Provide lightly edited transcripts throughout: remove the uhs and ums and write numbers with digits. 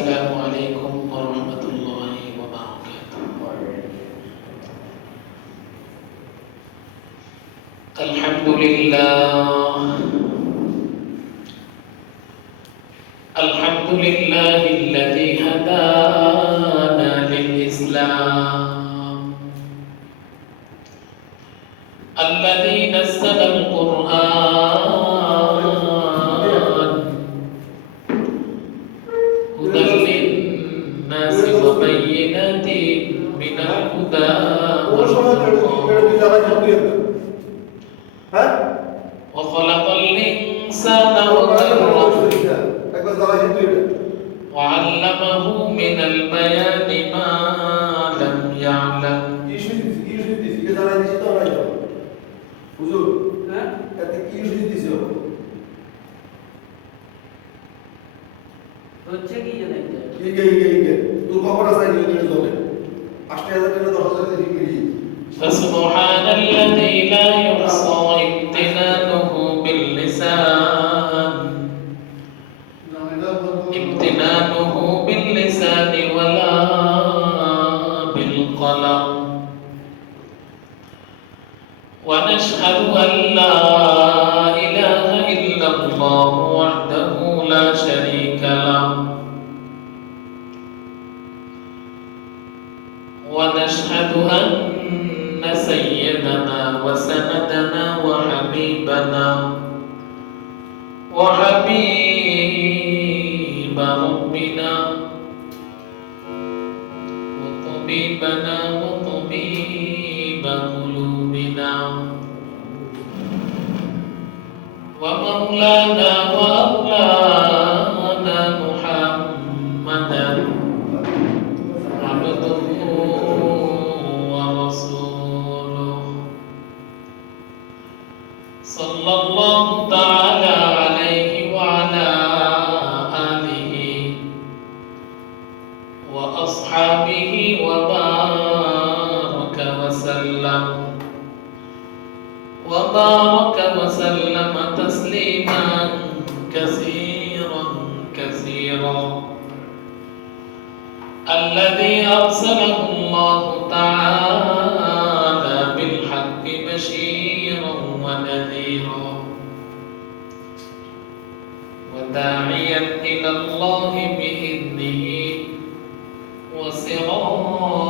السلام عليكم ورحمة الله وبركاته. الحمد لله الذي هدانا للإسلام، الذي نزل القرآن هدى للناس وبينات من الهدى وخلق الإنسان وعلمه من البيان ما لم يعلم. فسبحان الذي لا يحصى امتنانه باللسان ولا بالقلم. ونشهد أن لا إله إلا الله وحده لا شريك له، ونشهد أن سيدنا وسندنا وحبيبنا وحبيب ربنا وطبيبنا وطبيب قلوبنا ومولانا وأولانا محمدا عبده ورسوله، صلى الله تعالى عليه وعلى آله وأصحابه وبارك وسلم تسليما كثيرا كثيرا. الذي أرسله الله تعالى بالحق بشيرا ونذيرا وداعيا إلى الله بإذنه وسراجا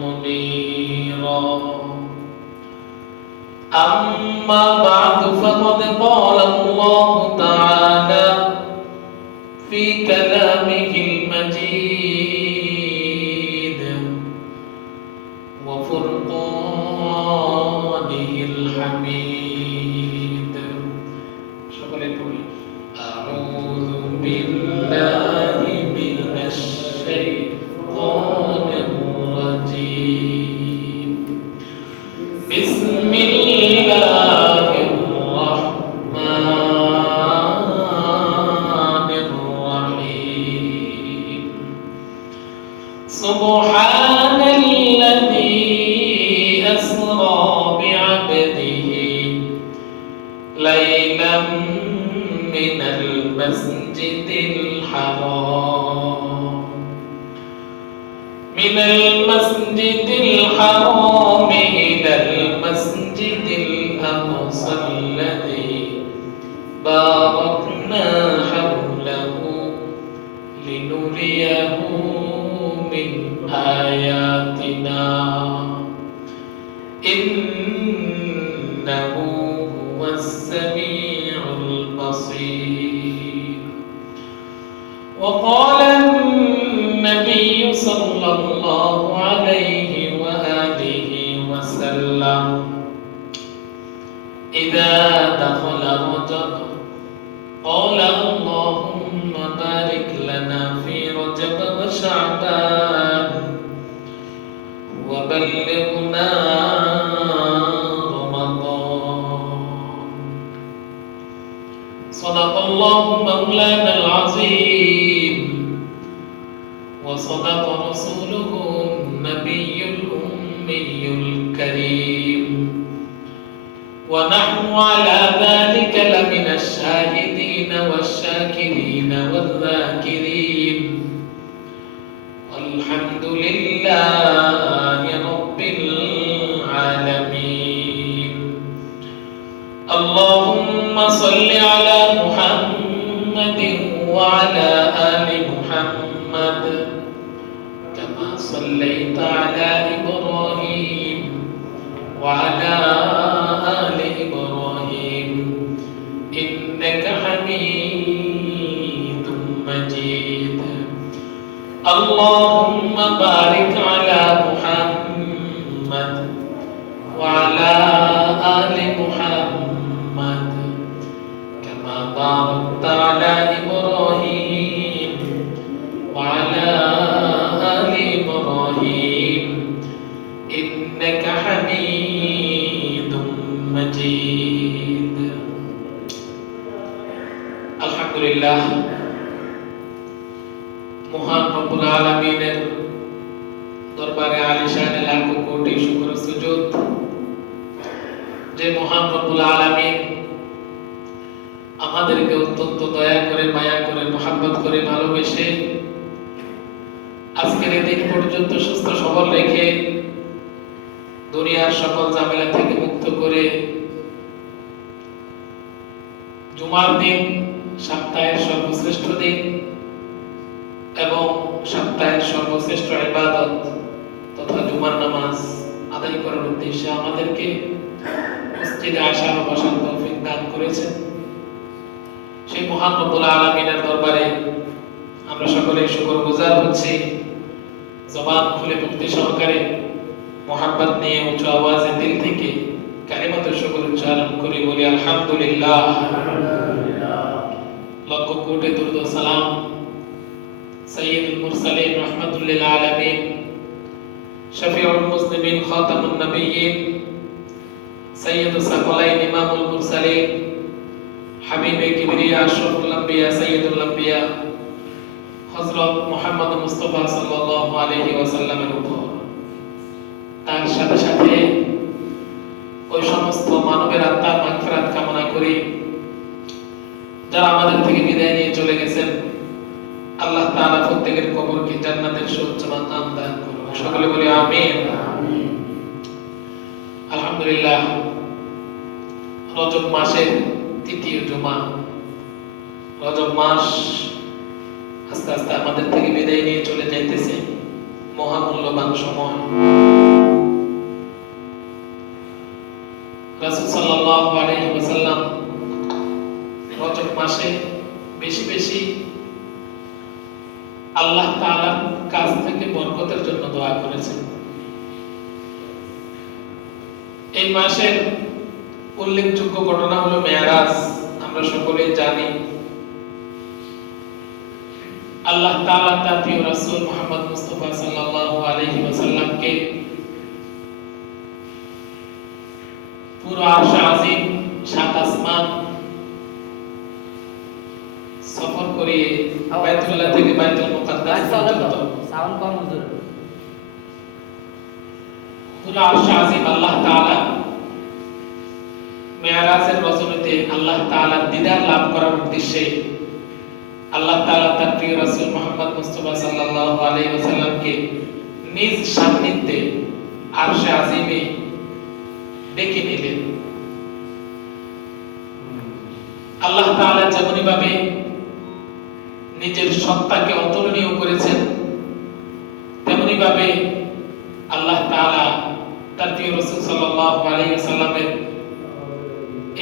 منيرا. أما بعد، فقد قال الله تعالى في كلامه المجيد وفرقانه الحميد. أعوذ بالله من الشيطان الرجيم. بسم الله الرحمن الرحيم. سبحان الذي أسرى بعبده ليلا من المسجد الحرام إلى المسجد الأقصى الذي باركنا حوله لنريه من آياتنا إنه هو السميع البصير. وقال النبي صلى الله عليه وآله وسلم: إذا دخل رجب قال اللهم بارك لنا في رجب وشعبان وبلغنا رمضان. صدق الله مولانا العظيم، وصدق رسوله النبي الأمي الكريم، ونحن على ذلك لمن الشاهدين والشاكرين والذاكرين محمد وعلى آل محمد كما صليت على إبراهيم وعلى آل إبراهيم إنك حميد مجيد اللهم بارك على محمد وعلى آل محمد كما باركت على إبراهيم وعلى آل إبراهيم إنك حميد مجيد الحمد لله মহান রব্বুল আলামিনের দরবারে আলিশানে লাখো কোটি শুকর সুজুদ যে মহান রব্বুল আলামিন আমাদেরকে অত্যন্ত দয়া করে মায়া করে মহব্বত করে ভালোবেসে আজকের এই দিন পর্যন্ত সুস্থ সবল রেখে দুনিয়ার সকল ঝামেলা থেকে মুক্ত করে জুমার দিন সপ্তাহের সর্বশ্রেষ্ঠ দিন এবং সপ্তাহের সর্বশ্রেষ্ঠ ইবাদত তথা জুমার নামাজ আদায় করার উদ্দেশ্যে আমাদেরকে মসজিদে আসার ও বসার তৌফিক দান করেছেন সেই মহান রব্বুল আলামিনের দরবারে আমরা সকলে শুকরগুজার হচ্ছি জবান খুলে মুক্তি সহকারে মোহাব্বত নিয়ে উঁচু আওয়াজে দিল থেকে কালিমাতুল শুকর উচ্চারণ করে বলি আলহামদুলিল্লাহ লক্ষ কোটি দুরূদ ও সালাম সাইয়্যিদুল মুরসালিন রাহমাতুল লিল আলামিন শফিউল মুজনিবিন খাতামুন নবিয়্যিন সাইয়্যিদুস সাকলাইন ইমামুল মুরসালিন হাবিবে কিবরিয়া আশরাফুল আম্বিয়া সাইয়্যিদুল আম্বিয়া হযরত মুহাম্মদ মুস্তাফা সাল্লাল্লাহু আলাইহি ওয়াসাল্লামের উপর তার সাথে সাথে ওই সমস্ত মানবের আত্মার মাগফিরাত কামনা করি যারা আমাদের থেকে বিদায় নিয়ে চলে গেছেন আল্লাহ তাআলা প্রত্যেকের কবরকে জান্নাতের সুউচ্চ মাকাম দান করুন সকলে বলি আমিন আলহামদুলিল্লাহ রজব মাসের তৃতীয় জুমা রজব মাস আস্তে আস্তে আমাদের থেকে বিদায় নিয়ে চলে যাইতেছে মহামূল্যবান সময় রাসূল সাল্লাল্লাহু আলাইহি ওয়াসাল্লাম রজব মাসে বেশি বেশি আল্লাহ তাআলার কাছ থেকে বরকতের জন্য দোয়া করেছেন এই মাসের উল্লেখযোগ্য ঘটনা হলো মেরাজ আমরা সকলেই জানি আল্লাহ তাআলা তার প্রিয় রাসূল মুহাম্মদ মুস্তাফা সাল্লাল্লাহু আলাইহি ওয়াসাল্লামকে পুরো আরশ আজিম সাত আসমান সফর করে বাইতুল্লাহ থেকে বাইতুল মুকাদ্দাস পর্যন্ত সাউন্ড কম হুজুর পুরো আরশ আজিম আল্লাহ তাআলা মেরাজের রজনীতে আল্লাহ তাআলার দিদার লাভ করার উদ্দেশ্যে আল্লাহ তাআলা তার প্রিয় রাসূল মুহাম্মদ মুস্তাফা সাল্লাল্লাহু আলাইহি ওয়াসাল্লামকে নিজ সান্নিধ্যে আরশে আজিমে ডেকে নিলেন আল্লাহ তাআলা যেমনি ভাবে নিজের সত্তাকে অতুলনীয় করেছেন তেমনি ভাবে আল্লাহ তাআলা তার প্রিয় রাসূল সাল্লাল্লাহু আলাইহি ওয়াসাল্লামের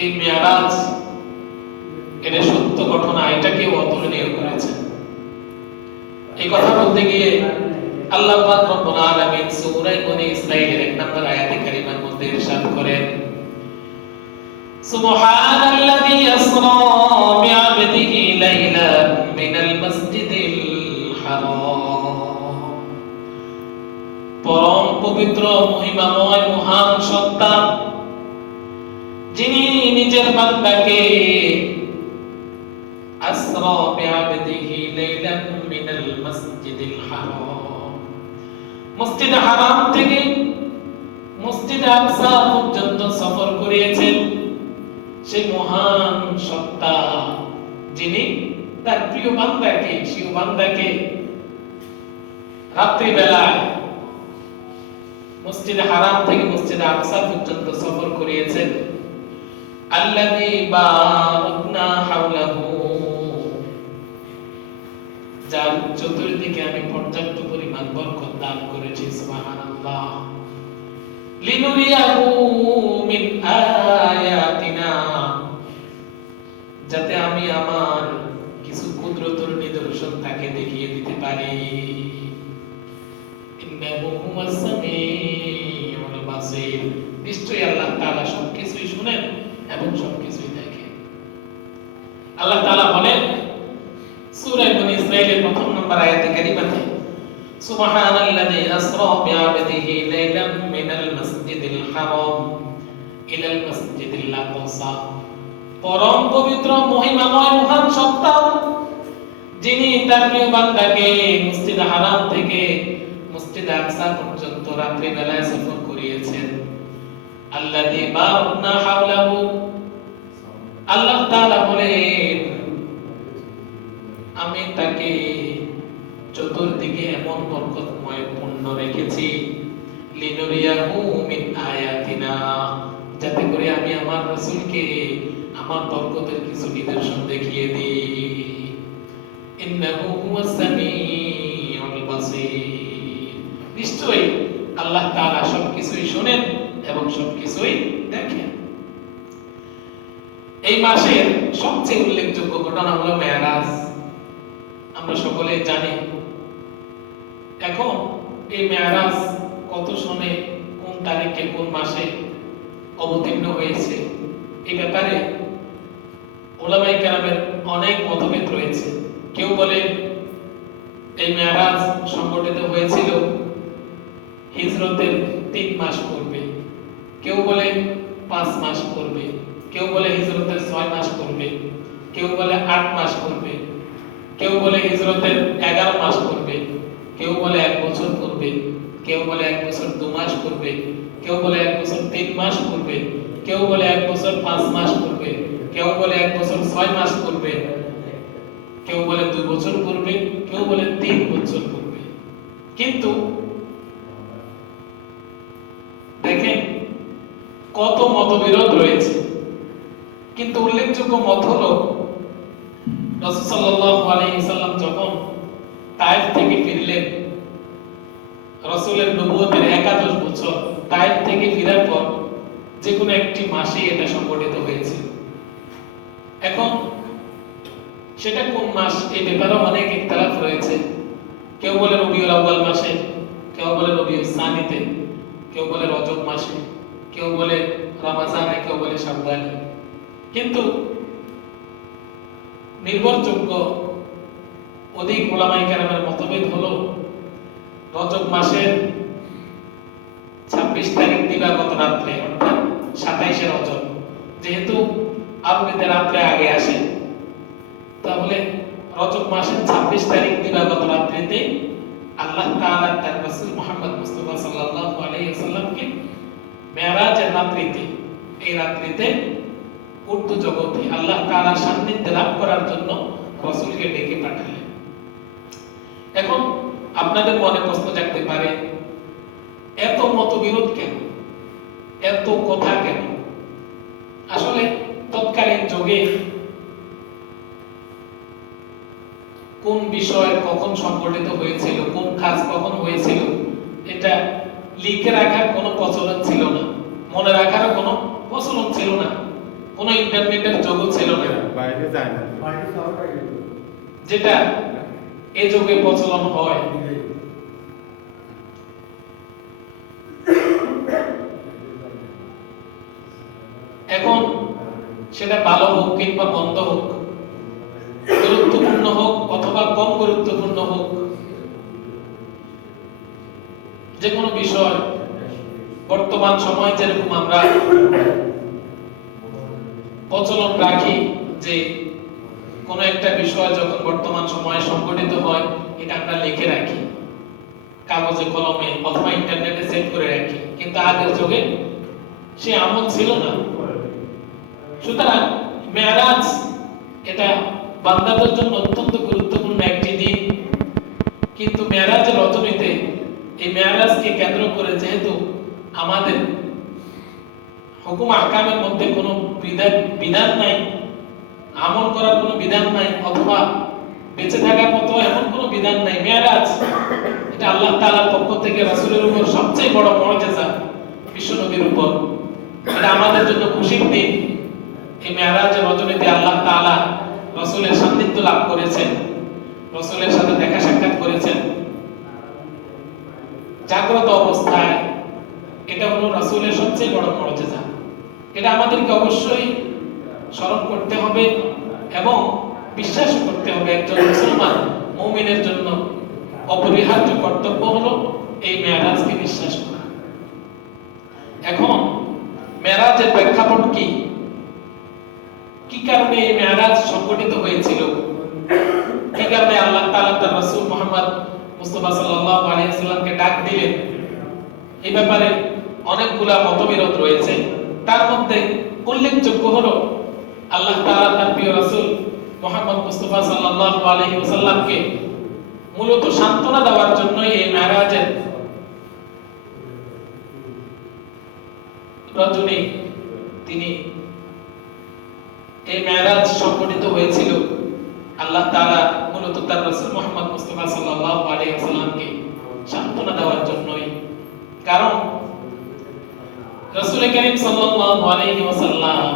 এই মেরাজ এটা সত্য ঘটনা এটাকেও অতুলনীয় করেছেন এই কথা বলতে গিয়ে আল্লাহ পাক রব্বুল আলামিন সূরা বনী ইসরাঈলের 1 নম্বর আয়াতে কারিমার মধ্যে ইরশাদ করেন সুবহানাল্লাযী আসরা বি'আবদিহি লাইলান মিনাল মাসজিদিল হারাম পরম পবিত্র মহিমাময় মহান সত্তা যিনি নিজের বান্দাকে আসরা বি'আবদিহি লাইলান মিনাল মাসজিদিল হারাম মসজিদ হারাম থেকে মসজিদ আকসা পর্যন্ত সফর করিয়েছেন সেই মহান সত্তা যিনি তার প্রিয় বান্দাকে সেই বান্দাকে রাত্রি বেলায় মসজিদ হারাম থেকে মসজিদ আকসা পর্যন্ত সফর করিয়েছেন আল্লাযী বারাকনা হাওলাহু যার চতুর্দিকে আমি পর্যাপ্ত পরিমাণ বরকত দান করেছি। সুবহানাল্লাহ। লিনুরিয়াহু মিন আয়াতিনা, যাতে আমি আমার কিছু কুদরতের নিদর্শন তাকে দেখিয়ে দিতে পারি। ইন্নাহু হুয়াস সামিউল বাসীর, নিশ্চয়ই আল্লাহ তাআলা সবকিছুই শুনেন এবং সবকিছুই দেখেন। আল্লাহ তাআলা বলেন সূরা বনী ইসরাঈলের প্রথম নম্বর আয়াতে কারিমাতে, সুবহানাল্লাযী আসরা বিআবদিহি লাইলাম মিনাল মাসজিদিল হারাম ইলাল মাসজিদিল আকসা, পরম পবিত্র মহিমাময় মহান সত্তা, যিনি তার প্রিয় বান্দাকে মসজিদ হারাম থেকে মসজিদ আকসা পর্যন্ত রাত্রি বেলায় সফর করিয়েছেন। আল্লাযী বারাকনা হাওলাহু, আল্লাহ তাআলা বলেন আমি তাকে চতুর্দিকে এমন বরকতময় পূর্ণ রেখেছি, লিনুরিয়াহু মিন আয়াতিনা, যাতে করে আমি আমার রাসূলকে আমার বরকতের কিছু নিদর্শন দেখিয়ে দিই। ইন্নাহু হুয়াস সামিউল বাসীর, নিশ্চয়ই আল্লাহ তাআলা সবকিছুই শুনেন এবং সবকিছুই দেখেন। এই মাসের সবচেয়ে উল্লেখযোগ্য ঘটনা হলো মেরাজ। আমরা সকলে জানি। এখন এই মেরাজ কত সনে, কোন তারিখে, কোন মাসে অবতীর্ণ হয়েছে, এই ব্যাপারে উলামায়ে কেরামের অনেক মতভেদ রয়েছে। কেউ বলে এই মেরাজ সংঘটিত হয়েছিল হিজরতের 3 মাস পূর্বে, কেউ বলে 5 মাস পূর্বে, কেউ বলে হিজরতের 6 মাস পূর্বে, কেউ বলে 8 মাস পূর্বে, কেউ বলে হিজরতের 11 মাস পূর্বে, কেউ বলে 1 বছর পূর্বে, কেউ বলে 1 বছর 2 মাস পূর্বে, কেউ বলে 1 বছর 3 মাস পূর্বে, কেউ বলে 1 বছর 5 মাস পূর্বে, কেউ বলে 1 বছর 6 মাস পূর্বে, কেউ বলে 2 বছর পূর্বে, কেউ বলে 3 বছর পূর্বে। কিন্তু দেখেন কত মতবিরোধ রয়েছে। কিন্তু উল্লেখযোগ্য মত হলো রাসূল সাল্লাল্লাহু আলাইহি ওয়াসাল্লাম যখন তায়েফ থেকে ফিরলেন, রাসূলের নবুয়তের 11 বছর তায়েফ থেকে ফেরার পর যে কোনো একটি মাসে এটা সংঘটিত হয়েছিল। এখন সেটা কোন মাস এই ব্যাপারে অনেক ইখতিলাফ রয়েছে। কেউ বলে রবিউল আউয়াল মাসে, কেউ বলে রবিউল সানিতে, কেউ বলে রজব মাসে, কেউ বলে রমজানে, কেউ বলে শাওয়ালে। কিন্তু নির্ভরযোগ্য অধিক উলামায়ে কেরামের মতভেদ হলো রজব মাসের 26 তারিখ দিবাগত রাত্রে, অর্থাৎ 27শে রজব, যেহেতু আরবিতে রাত্রে আগে আসে, তাহলে রজব মাসের 26 তারিখ দিবাগত রাত্রিতে আল্লাহ তাআলা তার রাসূল মুহাম্মদ মুস্তাফা সাল্লাল্লাহু আলাইহি ওয়াসাল্লামকে মেরাজের রাত্রিতে, এই রাত্রিতে উর্দু জগতে আল্লাহ তাআলার সান্নিধ্য লাভ করার জন্য রাসূলকে ডেকে পাঠালেন। এখন আপনাদের মনে প্রশ্ন জাগতে পারে, এত মতবিরোধ কেন, এত কথা কেন? আসলে তৎকালীন যুগে কোন বিষয় কখন সংঘটিত হয়েছিল, কোন কাজ কখন হয়েছিল, এটা লিখে রাখার কোনো প্রচলন ছিল না, মনে রাখার কোনো প্রচলন ছিল না, কোনো ইন্টারনেটের যুগ ছিল না, বাইরে যায় না, যেটা এই যুগে প্রচলন হয়। এখন সেটা ভালো হোক কিংবা মন্দ হোক, গুরুত্বপূর্ণ হোক অথবা কম গুরুত্বপূর্ণ হোক, যে কোনো বিষয় বর্তমান সময় যেরকম আমরা প্রচলন রাখি যে কোন একটা বিষয় যখন বর্তমান সময়ে সংঘটিত হয় এটা আমরা লিখে রাখি কাগজে কলমে অথবা ইন্টারনেটে সেভ করে রাখি, কিন্তু আগের যুগে সে আমল ছিল না। সুতরাং মেরাজ এটা বান্দাদের জন্য অত্যন্ত গুরুত্বপূর্ণ একটি দিন, কিন্তু মেরাজের রজনীতে এই মেরাজকে কেন্দ্র করে যেহেতু আমাদের হুকুম আহকামের মধ্যে কোনো বিধান নাই, আমল করার কোনো বিধান নাই, অথবা বেঁচে থাকার মতো এমন কোনো বিধান নাই। মেরাজ এটা আল্লাহ তাআলার পক্ষ থেকে রাসূলের উপর সবচেয়ে বড় মুআজিজা, বিশ্ব নবীর উপর। এটা আমাদের জন্য খুশির দিন। এই মেরাজের রজনীতে আল্লাহ তাআলা রাসূলের সান্নিধ্য লাভ করেছেন, রাসূলের সাথে দেখা সাক্ষাৎ করেছেন জাগ্রত অবস্থায়। এটা হলো রাসূলের সবচেয়ে বড় মুআজিজা। এটা আমাদেরকে অবশ্যই স্মরণ করতে হবে এবং বিশ্বাস করতে হবে। একজন মুসলমান মুমিনের জন্য অপরিহার্য কর্তব্য হলো এই মেরাজকে বিশ্বাস করা। এখন মেরাজের প্রেক্ষাপট কি? কি কারণে এই মেরাজ সংঘটিত হয়েছিল? কি কারণে আল্লাহ তাআলা তার রাসূল মুহাম্মদ মুস্তাফা সাল্লাল্লাহু আলাইহি ওয়াসাল্লামকে ডাক দিলেন? এই ব্যাপারে অনেকগুলা মতবিরোধ রয়েছে। তার মধ্যে উল্লেখযোগ্য হলো আল্লাহ তাআলা তার প্রিয় রাসূল মুহাম্মদ মুস্তাফা সাল্লাল্লাহু আলাইহি ওয়াসাল্লামকে মূলত সান্ত্বনা দেওয়ার জন্য এই মেরাজের রজনী তিনি এই মেরাজ সংঘটিত হয়েছিল। আল্লাহ তাআলা মূলত তার রাসূল মুহাম্মদ মুস্তাফা সাল্লাল্লাহু আলাইহি ওয়াসাল্লামকে সান্ত্বনা দেওয়ার জন্যই। কারণ রাসূল কারীম সাল্লাল্লাহু আলাইহি ওয়াসাল্লাম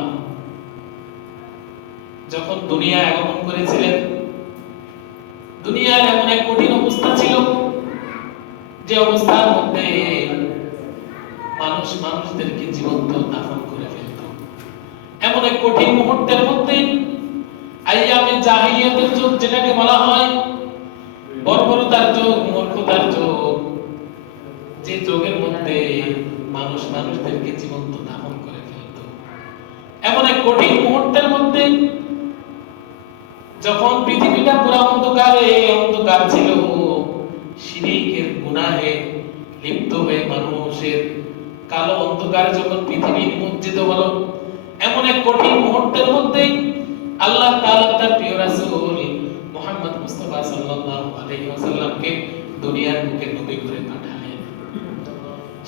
যখন দুনিয়া আগমন করেছিলেন, দুনিয়ার এমন এক কঠিন অবস্থা ছিল যে অবস্থার মধ্যে মানুষ মানুষদেরকে জীবন্ত দাফন করে ফেলত। এমন এক কঠিন মুহূর্তের মধ্যে আইয়ামে জাহিলিয়াতের যুগ, যেটাকে বলা হয় বর্বরতার যুগ, মূর্খতার যুগ, যে যুগের মধ্যে মানুষ মানুষদেরকে জীবন্ত দাফন করে ফেলত। এমন এক কঠিন মুহূর্তের মধ্যে যখন পৃথিবীটা পুরা অন্ধকার ছিল, শিরকের গুনাহে লিপ্ত হয়ে মানুষের কালো অন্ধকারে যখন পৃথিবী নিমজ্জিত হলো, এমন এক কঠিন মুহূর্তের মধ্যে আল্লাহ তাআলা তার প্রিয় রাসূল মুহাম্মদ মুস্তাফা সাল্লাল্লাহু আলাইহি ওয়াসাল্লামকে দুনিয়ার বুকে নবী করে পাঠালেন।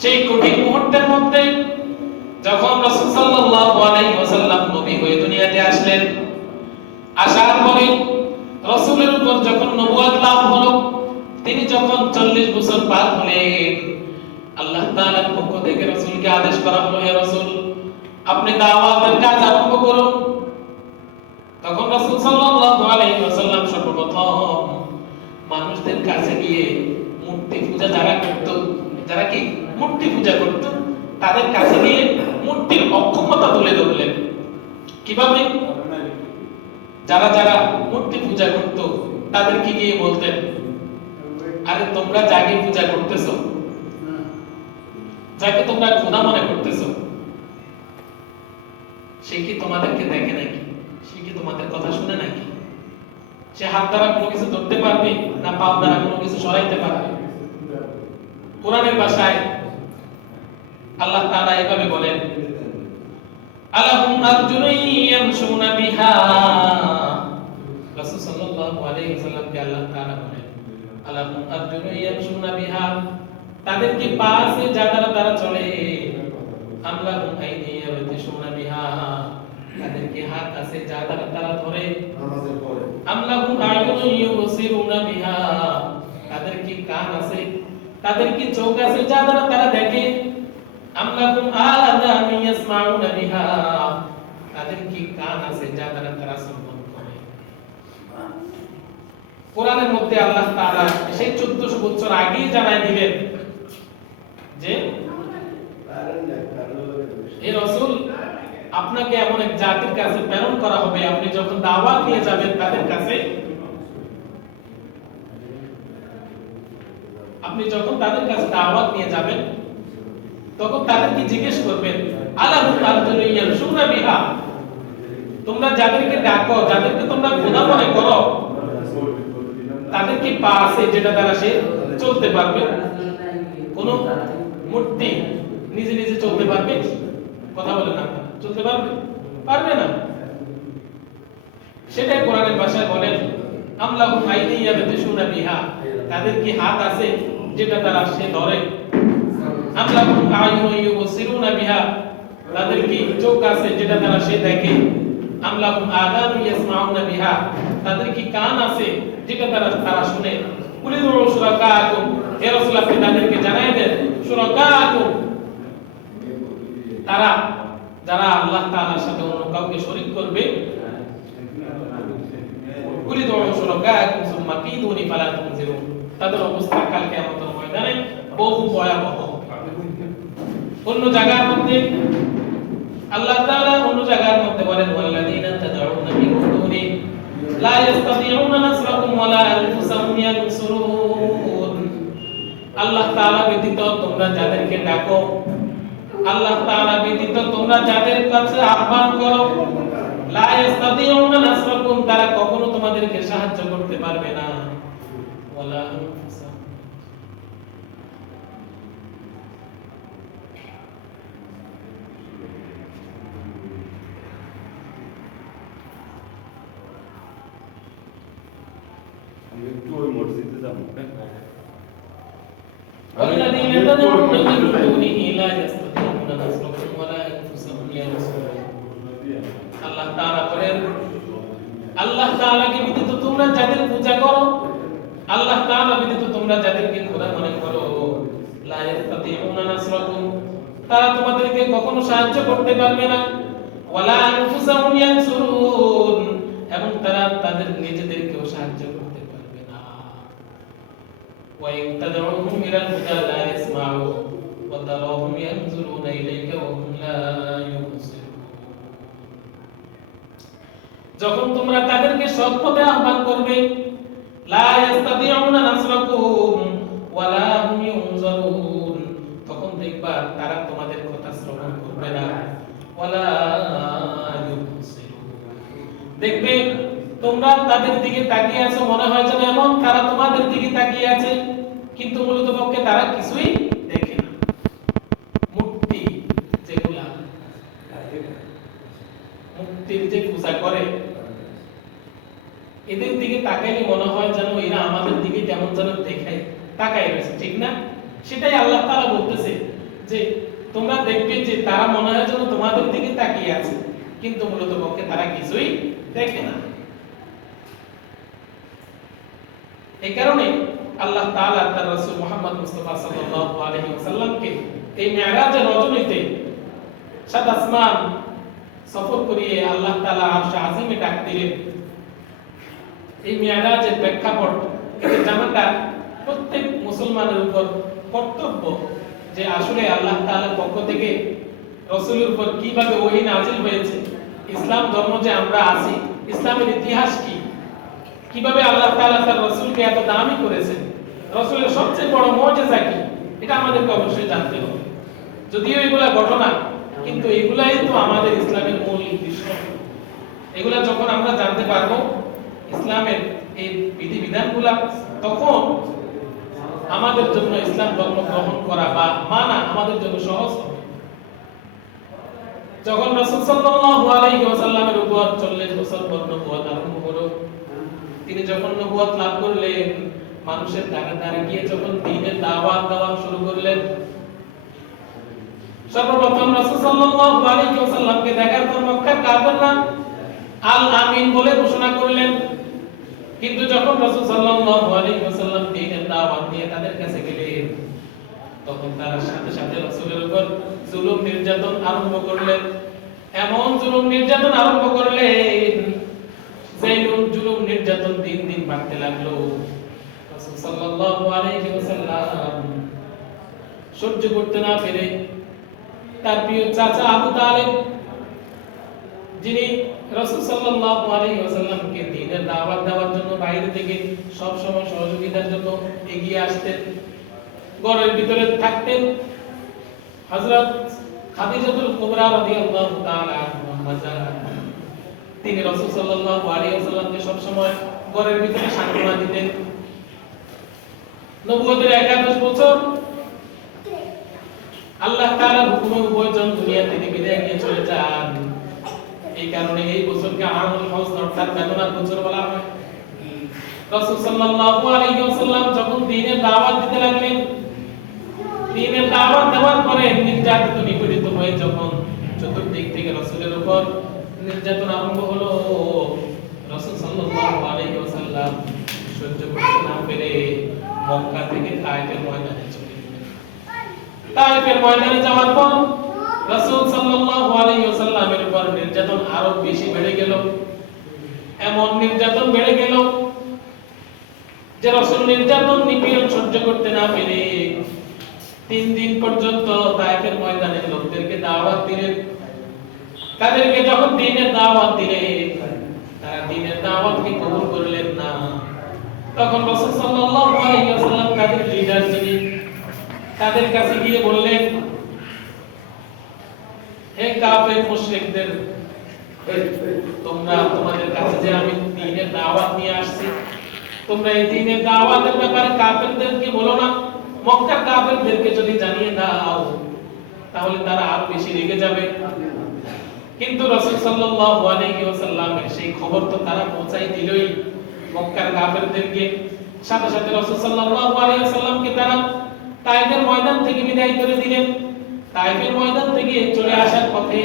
সেই কঠিন মুহূর্তের মধ্যে যখন রাসূল সাল্লাল্লাহু আলাইহি ওয়াসাল্লাম নবী হয়ে দুনিয়াতে আসলেন, আসার পরে রাসূলের উপর যখন নবুয়ত লাভ হলো, তিনি যখন 40 বছর পার হলেন, আল্লাহ তাআলার পক্ষ থেকে রাসূলকে আদেশ করা হলো, হে রাসূল, আপনি দাওয়াতের কাজ আরম্ভ করুন। তখন রাসূল সাল্লাল্লাহু আলাইহি ওয়াসাল্লাম সর্বপ্রথম মানুষদের কাছে গিয়ে মূর্তি পূজা যারা করত, যারা কি মূর্তি পূজা করত, তাদের কাছে গিয়ে মূর্তির অক্ষমতা তুলে ধরলেন। কিভাবে? যারা যারা মূর্তি পূজা করত তাদেরকে গিয়ে বলতেন, আরে তোমরা যাকে পূজা করতেছো, যাকে তোমরা খোদা মনে করতেছো, সে কি তোমাদেরকে দেখে নাকি? সে কি তোমাদের কথা শুনে নাকি? সে হাত দ্বারা কোনো কিছু ধরতে পারবে না পা দ্বারা কোনো কিছু সরাইতে পারবে? কোরআনের ভাষায় আল্লাহ তাআলা এভাবে বলেন, আলাহুম আরজুলুন ইয়ামশুনা বিহা। রাসূল সাল্লাল্লাহু আলাইহি ওয়াসাল্লামকে আল্লাহ তাআলা বলেন, আলাহুম আরজুলুন ইয়ামশুনা বিহা, তাদের কি পা আছে যা দ্বারা তারা চলে? আমলাহুম আইদি ইয়াবতিশুনা বিহা, তাদের কি হাত আছে যা দ্বারা তারা ধরে নামাজে পড়ে? আমলাহুম আয়ুনুন ইউবসিরুনা বিহা, তাদের কি কান আছে, তাদের কি চোখ আছে যা দ্বারা তারা দেখে? আমলাকুম আযানু ইয়াসমাউনা বিহা, তাদের কি কান আছে যা দ্বারা তারা শ্রবণ করে? কোরআনের মধ্যে আল্লাহ তাআলা সেই 1400 বছর আগেই জানায় দিলেন যে হে রাসূল, আপনাকে এমন এক জাতির কাছে প্রেরণ করা হবে, আপনি যখন দাওয়াত নিয়ে যাবেন তাদের কাছে, আপনি যখন তাদের কাছে দাওয়াত নিয়ে যাবেন তখন তাদেরকে জিজ্ঞেস করবেন, আলাহুম আরজুলুন ইয়ামশুনা বিহা, তোমরা যাদেরকে ডাকো, যাদেরকে তোমরা খোদা মনে করো, তাদের কি পা আছে যেটা দ্বারা সে চলতে পারবে? কোন মূর্তি নিজে নিজে চলতে পারবে? কথা বলে না, চলতে পারবে? পারবে না। সেটাই কোরআনের ভাষায় বলেন, আমলাহুম আইদি ইয়াবতিশুনা বিহা, তাদের কি হাত আছে যেটা দ্বারা সে ধরে? আমলাহুম আয়ুনুন ইউবসিরুনা বিহা, তাদের কি চোখ আছে যেটা দ্বারা সে দেখে? আম লাহুম আযানু ইয়াসমাউনা বিহা, তাদের কি কান আছে যেটা দ্বারা তারা শুনে? কুল উদউ শুরাকাকুম, হে রাসূল আপনি তাদেরকে জানাই দেন শুরাকাকুম, তারা যারা আল্লাহ তাআলার সাথে অন্য কাউকে শরীক করবে, কুল উদউ শুরাকাকুম সুম্মা কিদুনি ফালা তুনজিরুন, তাদের অবস্থা কাল কিয়ামতের ময়দানে বহু ভয়াবহ। অন্য জায়গার মধ্যে আল্লাহ তাআলা অন্য জায়গার মধ্যে বলেন ওয়াল্লাযীনা তাদউনা মিন দুনি লা ইস্তাতিউনা নাসরাকুম ওয়ালা আনফুসাহুম ইয়ানসুরুন, আল্লাহ তাআলা ব্যতীত তোমরা যাদেরকে ডাকো, আল্লাহ তাআলা ব্যতীত তোমরা যাদের কাছে আহ্বান করো, লা ইস্তাতিউনা নাসরাকুম, তারা কখনো তোমাদেরকে সাহায্য করতে পারবে না, ওয়ালা আনফুসাহুম, একটু ওই মসজিদে যাবো। والذين تدعون من دونه لا يستطيعون نصركم ولا أنفسهم ينصرون। আল্লাহ তাআলা বলেন আল্লাহ তাআলাকে ব্যতীত তোমরা যাদের পূজা করো, আল্লাহ তাআলা ব্যতীত তোমরা যাদেরকে খোদা মনে করো, লা ইস্তাতিউনা নাসরাকুম, তারা তোমাদেরকে কখনো সাহায্য করতে পারবে না, ওয়ালা আনফুসাহুম ইয়ানসুরুন, এবং তারা তাদের নিজেদেরকেও সাহায্য করতে পারবে না। وإن تدعوهم إلى الهدى لا يسمعوا وتراهم ينظرون إليك وهم لا يبصرون। যখন তোমরা তাদেরকে সৎ পথে আহ্বান করবে, লা ইস্তাতিউনা নাসরাকুম ওয়ালা হুম ইউনজারুন, তখন দেখবা তারা তোমাদের কথা শ্রবণ করবে না, ওয়ালা ইউবসিরুন, দেখবে তোমরা তাদের দিকে তাকিয়ে আছো, মনে হয় যেন এমন তারা তোমাদের দিকে তাকিয়ে আছে, কিন্তু মূলত পক্ষে তারা কিছুই দেখে না। মূর্তি যেগুলা, মূর্তির যে পূজা করে, এদের দিকে তাকাইলে মনে হয় যেন এরা আমাদের দিকে কেমন যেন দেখে তাকাই রয়েছে, ঠিক না? সেটাই আল্লাহ তাআলা বলতেছে যে তোমরা দেখবে যে তারা মনে হয় যেন তোমাদের দিকে তাকিয়ে আছে, কিন্তু মূলত পক্ষে তারা কিছুই দেখে না। এই কারণে আল্লাহ তাআলা তার রাসূল মুহাম্মদ মুস্তাফা সাল্লাল্লাহু আলাইহি ওয়াসাল্লামকে এই মিরাজের রজনীতে সাত আসমান সফর করিয়ে আল্লাহ তাআলা আরশ আজিমে ডাক দিলেন। এই মিরাজের প্রেক্ষাপট এটা জানাটা প্রত্যেক মুসলমানের উপর কর্তব্য যে আসলে আল্লাহ তাআলার পক্ষ থেকে রাসূলের উপর কিভাবে ওহী নাযিল হয়েছে, ইসলাম ধর্ম যে আমরা আছি, ইসলামের ইতিহাস কি, কিভাবে আল্লাহ তাআলা তার রাসূলকে এত দামি করেছেন, রাসূলের সবচেয়ে বড় মুজিজা কি, এটা আমাদেরকে অবশ্যই জানতে হবে। যদিও এগুলা ঘটনা, কিন্তু এগুলাই তো আমাদের ইসলামের মূল উদ্দেশ্য। এগুলা যখন আমরা জানতে পারবো ইসলামের এই বিধিবিধানগুলা, তখন আমাদের জন্য ইসলাম ধর্ম গ্রহণ করা বা মানা আমাদের জন্য সহজ হবে। যখন রাসূল সাল্লাল্লাহু আলাইহি ওয়াসাল্লামের উপর 40 বছর পর নবুয়ত আরম্ভ হলো, তিনি যখন নবুয়ত লাভ করলেন, মানুষের দ্বারে দ্বারে গিয়ে যখন দ্বীনের দাওয়াত দেওয়া শুরু করলেন, সর্বপ্রথম রাসূল সাল্লাল্লাহু আলাইহি ওয়াসাল্লামকে দেখার পর মক্কার কাফেররা আল আমিন বলে ঘোষণা করলেন। কিন্তু যখন রাসূল সাল্লাল্লাহু আলাইহি ওয়াসাল্লাম দ্বীনের দাওয়াত নিয়ে তাদের কাছে গেলেন, তখন তারা সাথে সাথে রাসূলের উপর জুলুম নির্যাতন আরম্ভ করলেন। এমন জুলুম নির্যাতন আরম্ভ করলেন যে জুলুম নির্যাতন দিন দিন বাড়তে লাগলো। রাসূল সাল্লাল্লাহু আলাইহি ওয়াসাল্লাম সহ্য করতে না পেরে তার প্রিয় চাচা আবু তালেব, যিনি রাসূল সাল্লাল্লাহু আলাইহি ওয়াসাল্লামকে দ্বীনের দাওয়াত দেওয়ার জন্য বাইরে থেকে সব সময় সহযোগিতার জন্য এগিয়ে আসতেন, ঘরের ভিতরে থাকতেন, হযরত খাদিজাতুল কুবরা রাদিয়াল্লাহু তাআলা আনহা, তিনি রাসূল সাল্লাল্লাহু আলাইহি ওয়াসাল্লামকে সব সময় ঘরের ভিতরে সান্ত্বনা দিতেন। নবুয়তের 11 বছর আল্লাহ তাআলার হুকুমে উভয়জন দুনিয়া থেকে বিদায় নিয়ে চলে যান। এই কারণে এই বছরকে আমুল হজ্জ অর্থাৎ বেদনার বছর বলা হয়। রাসূল সাল্লাল্লাহু আলাইহি ওয়াসাল্লাম যখন দ্বীনের দাওয়াত দিতে লাগলেন, দ্বীনের দাওয়াত দেওয়ার পরে নির্যাতিত নিপীড়িত হয়ে যখন চতুর্দিক থেকে রাসূলের উপর নির্যাতন আরম্ভ হলো। রাসূল সাল্লাল্লাহু আলাইহি ওয়াসাল্লাম সহ্য করতে না পেরে মক্কা থেকে তায়েফের ময়দানে চলে গেলেন। তায়েফের ময়দানে যাওয়ার পর রাসূল সাল্লাল্লাহু আলাইহি ওয়াসাল্লামের উপর নির্যাতন আরো বেশি বেড়ে গেল। এমন নির্যাতন বেড়ে গেল যে রাসূল নির্যাতন নিপীড়ন সহ্য করতে না পেরে 3 দিন পর্যন্ত তায়েফের ময়দানে লোকদেরকে দাওয়াত দিলেন। তাদেরকে যখন দ্বীনের দাওয়াত দিলেন, তারা দ্বীনের দাওয়াতকে কবুল করলেন না। তখন রাসূল সাল্লাল্লাহু আলাইহি ওয়াসাল্লাম তাদের লিডার যিনি, তাদের কাছে গিয়ে বললেন, হে কাফের মুশরিকদের, তোমরা তোমাদের কাছে যে আমি দ্বীনের দাওয়াত নিয়ে আসছি, তোমরা এই দ্বীনের দাওয়াতের ব্যাপারে কাফেরদেরকে বলো না। মক্কার কাফেরদেরকে যদি জানিয়ে দাও তাহলে তারা আরো বেশি রেগে যাবে। কিন্তু রাসূল সাল্লাল্লাহু আলাইহি ওয়াসাল্লামের সেই খবর তো তারা পৌঁছাই দিলই মক্কার কাফেরদেরকে। সাথে সাথে রাসূল সাল্লাল্লাহু আলাইহি ওয়াসাল্লামকে তারা তায়েফের ময়দান থেকে বিদায় করে দিলেন। তায়েফের ময়দান থেকে চলে আসার পথে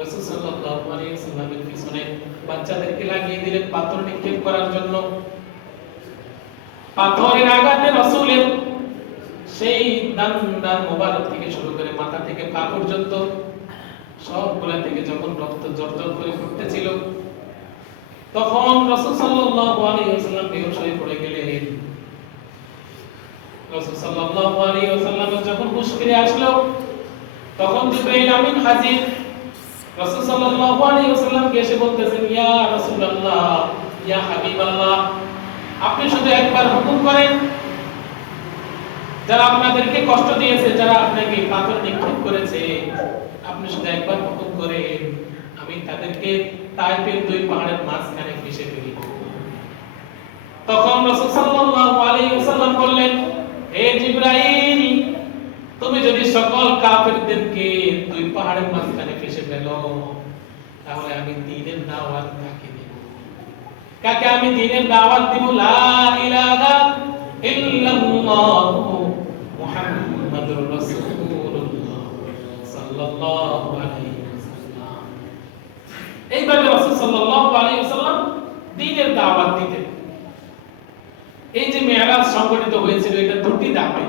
রাসূল সাল্লাল্লাহু আলাইহি ওয়াসাল্লামের পিছনে বাচ্চাদেরকে লাগিয়ে দিলেন পাথর নিক্ষেপ করার জন্য। পাথরের আঘাতে রাসূলের সেই দান মোবারক থেকে শুরু করে মাথা থেকে পা পর্যন্ত সবগুলা থেকে যখন রক্ত জর্জর করে ফুটতেছিল, তখন রাসূল সাল্লাল্লাহু আলাইহি ওয়াসাল্লাম বেহুশ হয়ে পড়ে গেলেন। রাসূল সাল্লাল্লাহু আলাইহি ওয়াসাল্লাম যখন হুঁশ ফিরে আসলো, তখন জিবরাইল আমিন হাজির। রাসূল সাল্লাল্লাহু আলাইহি ওয়াসাল্লামকে এসে বলতেছেন, ইয়া রাসূলুল্লাহ, ইয়া হাবিবাল্লাহ, আপনি শুধু একবার হুকুম করেন, যারা আপনাদেরকে কষ্ট দিয়েছে, যারা আপনাকে পাথর নিক্ষেপ করেছে, আপনি শুধু একবার হুকুম করেন, আমি তাদেরকে তায়েফের 2 পাহাড়ের মাঝখানে মিশে ফেলি। তখন রাসূল সাল্লাল্লাহু আলাইহি ওয়াসাল্লাম বললেন, হে জিবরাইল, তুমি যদি সকল কাফেরদেরকে 2 পাহাড়ের মাঝখানে ফেসে ফেলো, তাহলে আমি দ্বীনের দাওয়াত কাকে দেব? কাকে আমি দ্বীনের দাওয়াত দেব? লা ইলাহা ইল্লাল্লাহু মুহাম্মাদুর রাসূলুল্লাহ সাল্লাল্লাহু আলাইহি ওয়াসাল্লাম। এইভাবে রাসূল সাল্লাল্লাহু আলাইহি ওয়াসাল্লাম দ্বীনের দাওয়াত দিতেন। এই যে মেরাজ সংগঠিত হয়েছিল, এটা 2টি ধাপে।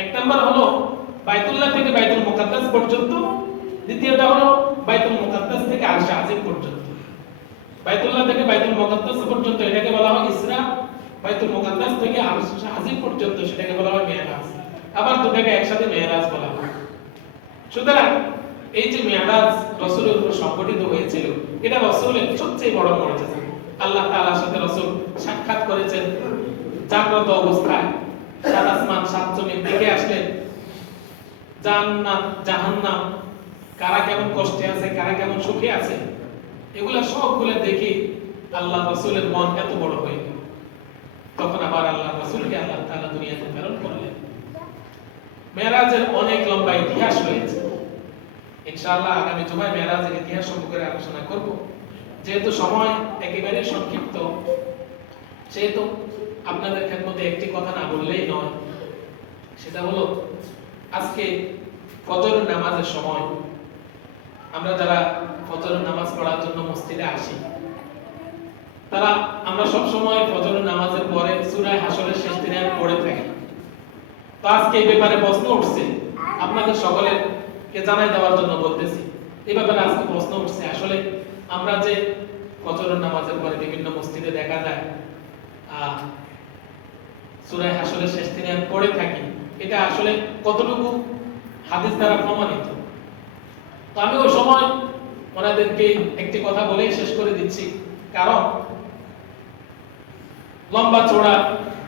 এক নাম্বার হলো বাইতুল্লাহ থেকে বাইতুল মুকাদ্দাস পর্যন্ত, দ্বিতীয়টা হলো বাইতুল মুকাদ্দাস থেকে আরশ আজিম পর্যন্ত। বাইতুল্লাহ থেকে বাইতুল মুকাদ্দাস পর্যন্ত এটাকে বলা হয় ইসরা, বাইতুল মুকাদ্দাস থেকে আরশ আজিম পর্যন্ত সেটাকে বলা হয় মেরাজ। আবার দুটাকে একসাথে মেরাজ বলা হয়। সুতরাং এই যে মেরাজ রাসূলের উপর সংগঠিত হয়েছিল, এটা রাসূলের সবচেয়ে বড় মর্যাদা। আল্লাহ তাআলার সাথে রাসূল সাক্ষাৎ করেছেন জাগ্রত অবস্থায়। 7 আসমান 7 জমিন দেখে আসলেন। জান্নাত জাহান্নাম, কারা কেমন কষ্টে আছে, কারা কেমন সুখে আছে, এগুলা সবগুলা দেখে আল্লাহ রাসূলের মন এত বড় হয়ে গেল। তখন আবার আল্লাহ রাসূলকে আল্লাহ তাআলা দুনিয়াতে প্রেরণ করলেন। মেরাজের অনেক লম্বা ইতিহাস রয়েছে। ইনশাআল্লাহ আগামী জুমায় মেরাজের ইতিহাস সম্পর্কে আলোচনা করব। যেহেতু সময় একেবারে সংক্ষিপ্ত, সেহেতু আপনাদের খেদমতে একটি কথা না বললেই নয়। সেটা হলো, আজকে ফজর নামাজের সময় আমরা যারা ফজর নামাজ পড়ার জন্য মসজিদে আসি, তারা আমরা সব সময় ফজর নামাজের পরে সূরা হাশরের শেষ দিনে পড়ে থাকি। তো আজকে এই ব্যাপারে প্রশ্ন উঠছে, আপনাদের সকলকে জানাই দেওয়ার জন্য বলতেছি। এই ব্যাপারে আজকে প্রশ্ন উঠছে, আসলে আমরা যে ফজর নামাজের পরে বিভিন্ন মসজিদে দেখা যায় সূরা হাশরের শেষ দিনে পড়ে থাকি, এটা আসলে কতটুকু হাদিস দ্বারা প্রমাণিত? তো আমি ওই সময় ওনাদেরকে একটি কথা বলে শেষ করে দিচ্ছি, কারণ লম্বা চওড়া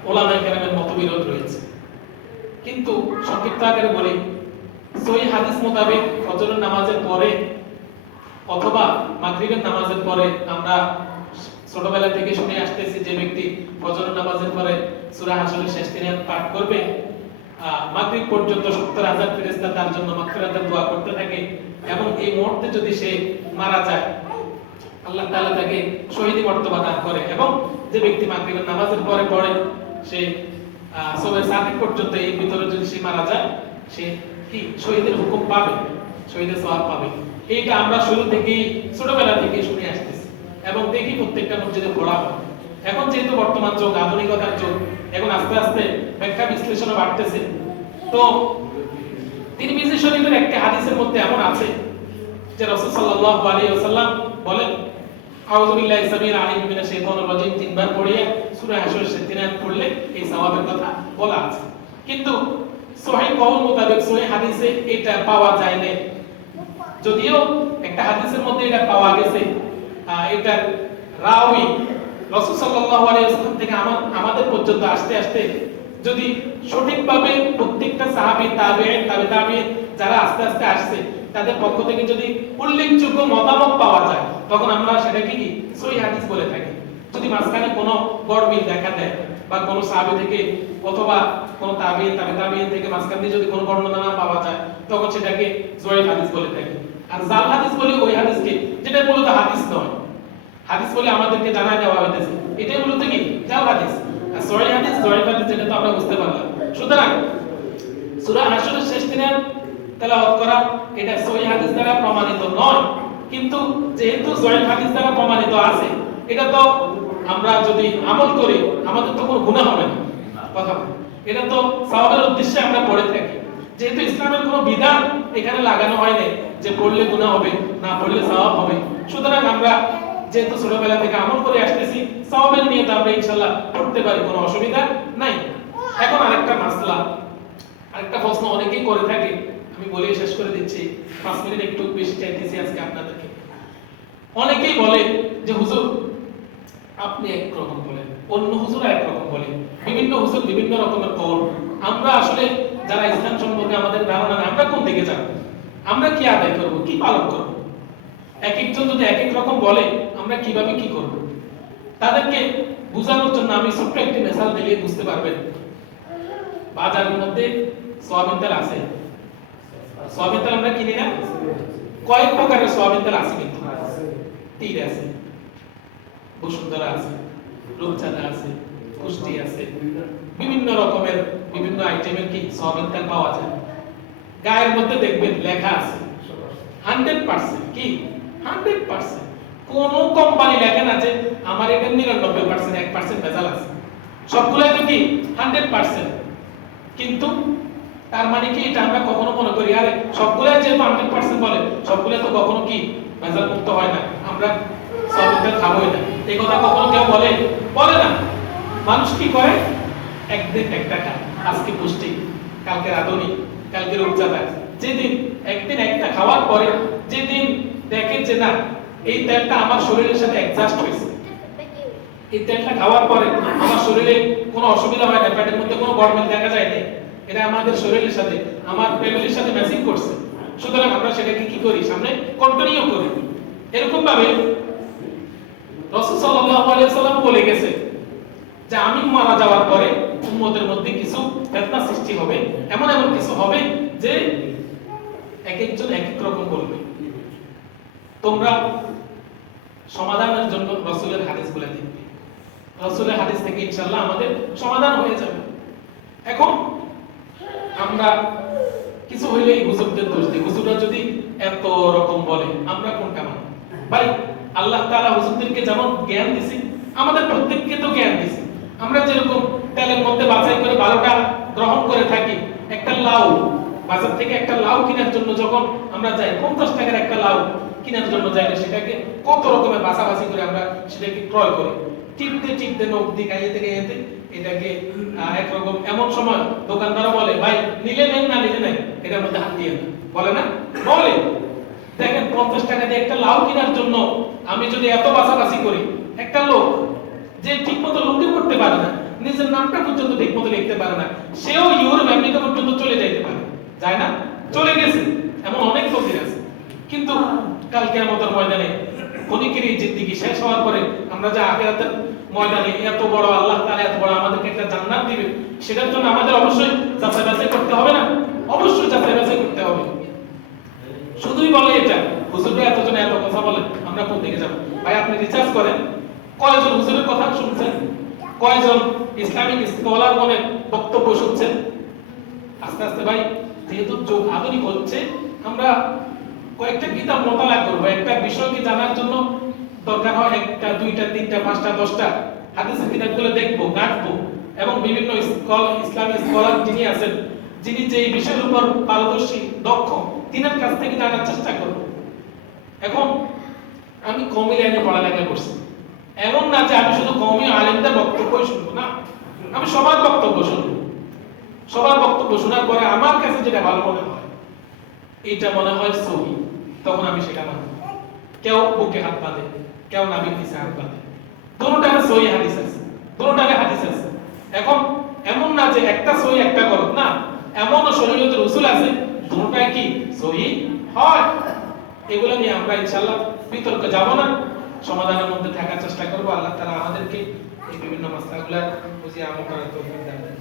ওলামায়ে কেরামের মতবিরোধ রয়েছে। কিন্তু সংক্ষিপ্ত আকারে বলি, সহিহ হাদিস মোতাবেক ফজরের নামাজের পরে অথবা মাগরিবের নামাজের পরে আমরা ছোটবেলা থেকে শুনে আসতেছি, যে ব্যক্তি ফজরের নামাজের পরে সূরা হাশরের শেষ দিনে পাঠ করবে, মাগরিব পর্যন্ত 70,000 ফেরেশতা তার জন্য মাগফিরাতের দোয়া করতে থাকে। এবং এই মুহূর্তে যদি সে মারা যায়, আল্লাহ তাআলা তাকে শহীদি মর্তবা দান করে। এবং যে ব্যক্তি মাগরিবের নামাজের পরে পড়ে, সে সবে সাদিক পর্যন্ত এই ভিতরে যদি সে মারা যায়, সে কি শহীদের হুকুম পাবে, শহীদের সওয়াব পাবে। এইটা আমরা শুরু থেকেই ছোটবেলা থেকে শুনে আসতেছি এবং দেখি প্রত্যেকটা মসজিদে পড়া হয়। এখন যেহেতু বর্তমান যুগ, আধুনিকতার যুগ, এখন আস্তে আস্তে ব্যাখ্যা বিশ্লেষণও বাড়তেছে। তো তিরমিজি শরীফের একটা হাদিসের মধ্যে এমন আছে যে রাসূল সাল্লাল্লাহু আলাইহি ওয়াসাল্লাম বলেন, আউযু বিল্লাহি সামিল আলিম মিনাশ শাইতানির রাজিম তিনবার পড়িয়ে সূরা হাশর 3 আয়াত পড়লে এই সওয়াবের কথা বলা আছে। কিন্তু সহিহ কওল মোতাবেক সহিহ হাদিসে এটা পাওয়া যায় না। যদিও একটা হাদিসের মধ্যে এটা পাওয়া গেছে, এটা রাওয়ী রাসূল সাল্লাল্লাহু আলাইহি ওয়াসাল্লাম থেকে আমাদের পর্যন্ত আসতে আসতে যদি সঠিকভাবে প্রত্যেকটা সাহাবী তাবেঈন তাবেঈন যারা আস্তে আস্তে আসছে তাদের পক্ষ থেকে যদি উল্লেখযোগ্য মতামত পাওয়া যায়, তখন আমরা সেটাকে কি সহিহ হাদিস বলে থাকি। যদি মাঝখানে কোনো গড়মিল দেখা দেয় বা কোনো সাহাবী থেকে অথবা কোনো তাবেঈন তাবেঈন থেকে মাঝখান দিয়ে যদি কোনো বর্ণনা না পাওয়া যায়, তখন সেটাকে জয়ীফ হাদিস বলে থাকি। আর জাল হাদিস বলে ওই হাদিসকে যেটা মূলত হাদিস নয়, হাদিস বলে আমাদেরকে জানায় দেওয়া হয়েছে, এটাই মূলত কি জাল হাদিস। আর সহিহ হাদিস জয়ীফ হাদিস যেটা তো আমরা বুঝতে পারলাম। সুতরাং সূরা হাশরের শেষ দিনে তেলাওয়াত করা এটা সহিহ হাদিস দ্বারা প্রমাণিত নয়, কিন্তু যেহেতু জয়ীফ হাদিস দ্বারা প্রমাণিত আছে, এটা তো আমরা যদি আমল করি আমাদের তো কোনো গুনাহ হবে না। কথা এটা তো সওয়াবের উদ্দেশ্যে আমরা পড়ে থাকি। যেহেতু ইসলামের কোনো বিধান এখানে লাগানো হয় না যে পড়লে গুনাহ হবে, না পড়লে সওয়াব হবে, সুতরাং আমরা যেহেতু ছোটবেলা থেকে আমল করে আসতেছি, সওয়াবের নিয়তে আমরা ইনশাআল্লাহ পড়তে পারি, কোনো অসুবিধা নাই। এখন আরেকটা মাসলা, আরেকটা প্রশ্ন অনেকেই করে থাকে, আমি বলে শেষ করে দিচ্ছি, 5 মিনিট একটু বেশি চাইতেছি আজকে আপনাদেরকে। অনেকেই বলে যে হুজুর আপনি এক রকম বলেন, অন্য হুজুর এক রকম বলেন, বিভিন্ন হুজুর বিভিন্ন রকমের কওল। আমরা আসলে যারা ইসলাম সম্পর্কে আমাদের ধারণা নেই, আমরা কোন দিকে যাব? আমরা কি আদায় করব, কি পালন করব? এক একজন যদি এক এক রকম বলে আমরা কিভাবে কি করব? তাদেরকে বোঝানোর জন্য আমি ছোট্ট একটি মিসাল দিলে বুঝতে পারবেন। বাজারের মধ্যে সয়াবিন তেল আছে, সয়াবিন তেল আমরা কিনি না? কয়েক প্রকারের সয়াবিন তেল আছে, কিন্তু তীর আছে, বসুন্ধরা আছে, রূপচাঁদা আছে, কুষ্টি আছে, বিভিন্ন রকমের বিভিন্ন আইটেমের কি সয়াবিন তেল পাওয়া যায়। গায়ের মধ্যে দেখবেন লেখা আছে 100% কি 100%। কোন কোম্পানি লেখে না যে আমার এটা 99% 1% ভেজাল আছে, সবগুলাই তো কি 100%। কিন্তু তার মানে কি এটা আমরা কখনো মনে করি আরে সবগুলাই যে 100% বলে, সবগুলাই তো কখনো কি ভেজাল মুক্ত হয় না, আমরা সয়াবিন তেল খাবোই না, এই কথা কখনো কেউ বলে? বলে না। মানুষ কি করে, একদিন একটা খায়, আজকে পুষ্টি, কালকে রাঁধুনি, কালকে রূপচাঁদা। যেদিন একদিন একটা খাওয়ার পরে যেদিন দেখে যে না এই তেলটা আমার শরীরের সাথে অ্যাডজাস্ট হয়েছে, এই তেলটা খাওয়ার পরে আমার শরীরে কোনো অসুবিধা হয় না, পেটের মধ্যে কোনো গরমিল দেখা যায় না, এটা আমাদের শরীরের সাথে আমার ফ্যামিলির সাথে ম্যাচিং করছে, সুতরাং আমরা সেটাকে কি করি, সামনে কন্টিনিউ করি। এরকম ভাবে রাসূল সাল্লাল্লাহু আলাইহি ওয়াসাল্লাম বলে গেছে যে আমি মারা যাওয়ার পরে উম্মতের মধ্যে কিছু ফিতনা সৃষ্টি হবে, এমন এমন কিছু হবে যে এক একজন এক এক রকম বলবে। তোমরা সমাধানের জন্য রাসূলের হাদিসগুলো দেখবে, রাসূলের হাদিস থেকে ইনশাআল্লাহ আমাদের সমাধান হয়ে যাবে। এখন আমরা কিছু হইলেই হুজুরদের দোষ দিই, হুজুররা যদি এত রকম বলে আমরা কোনটা মানব? ভাই আল্লাহ তাআলা হুজুরদেরকে যেমন জ্ঞান দিয়েছে, আমাদের প্রত্যেককে তো জ্ঞান দিয়েছে। আমরা যেরকম তেলের মধ্যে বাছাই করে 12টা গ্রহণ করে থাকি, একটা লাউ বাজার থেকে একটা লাউ কেনার জন্য যখন আমরা যাই, 50 টাকার একটা লাউ কেনার জন্য যাইলে সেটাকে কত রকমের বাছাবাছি করে আমরা সেটাকে ক্রয় করি, টিপতে নখ দিয়ে গাইতে এটাকে একরকম। এমন সময় দোকানদারও বলে ভাই নিলে নেন, না নিলে নাই, এটার মধ্যে হাত দিয়ে না, বলে না? বলে। দেখেন 50 টাকা দিয়ে একটা লাউ কেনার জন্য আমি যদি এত বাছাবাছি করি, একটা লোক যে ঠিকমতো লুকিং করতে পারে না, নিজের নামটা পর্যন্ত ঠিকমতো লিখতে পারে না, সেও ইউরোপ আমেরিকা পর্যন্ত চলে যাইতে পারে, যায় না? চলে গেছে, এমন অনেক ফকির আছে। কিন্তু কাল কিয়ামতের ময়দানে ক্ষণিকের এই জিন্দেগি শেষ হওয়ার পরে আমরা যে আখিরাতের ময়দানে এত বড় আল্লাহ তাআলা এত বড় আমাদেরকে একটা জান্নাত দিবে, সেটার জন্য আমাদের অবশ্যই যাচাই বাছাই করতে হবে না? অবশ্যই যাচাই বাছাই করতে হবে। শুধুই বলে এটা হুজুররা এতজন এত কথা বলে, আমরা কোন দিকে যাব? ভাই আপনি রিসার্চ করেন, কয়জন হুজুরের কথা শুনছেন, কয়জন ইসলামিক স্কলার বলে বক্তব্য শুনছেন? আস্তে আস্তে ভাই যেহেতু যুগ আধুনিক হচ্ছে, আমরা কয়েকটা কিতাব মোতালা করব, একটা বিষয়কে জানার জন্য দরকার হয় একটা, দুইটা, তিনটা, পাঁচটা, 10টা হাদিসের কিতাবগুলো দেখবো, ঘাঁটবো, এবং বিভিন্ন ইসলামী স্কলার যিনি আছেন, যিনি যে এই বিষয়ের উপর পারদর্শী, দক্ষ, তিনার কাছ থেকে জানার চেষ্টা করব। এখন আমি কওমি লাইনে পড়ালেখা করছি, এমন না যে আমি শুধু কওমি আলেমদের বক্তব্যই শুনবো, না, আমি সবার বক্তব্য শুনবো। সবার বক্তব্য শোনার পরে আমার কাছে যেটা ভালো মনে হয়, এইটা মনে হয় সহি, তখন আমি সেটা মানব। কেউ বুকে হাত বাঁধে, কেউ নাভির নিচে হাত বাঁধে, দুটোটারে সহি হাদিস আছে, দুটোটারে হাদিস আছে। এখন এমন না যে একটা সহি একটা গলত, না, এমনও শরীয়তের উসুল আছে দুটোটাই কি সহি হয়। এগুলো নিয়ে আমরা ইনশাআল্লাহ বিতর্কে যাব না, সমাধানের মধ্যে থাকার চেষ্টা করব। আল্লাহ তাআলা আমাদেরকে এই বিভিন্ন মাসলাগুলো বুঝিয়ে আমল করার তৌফিক দান করেন।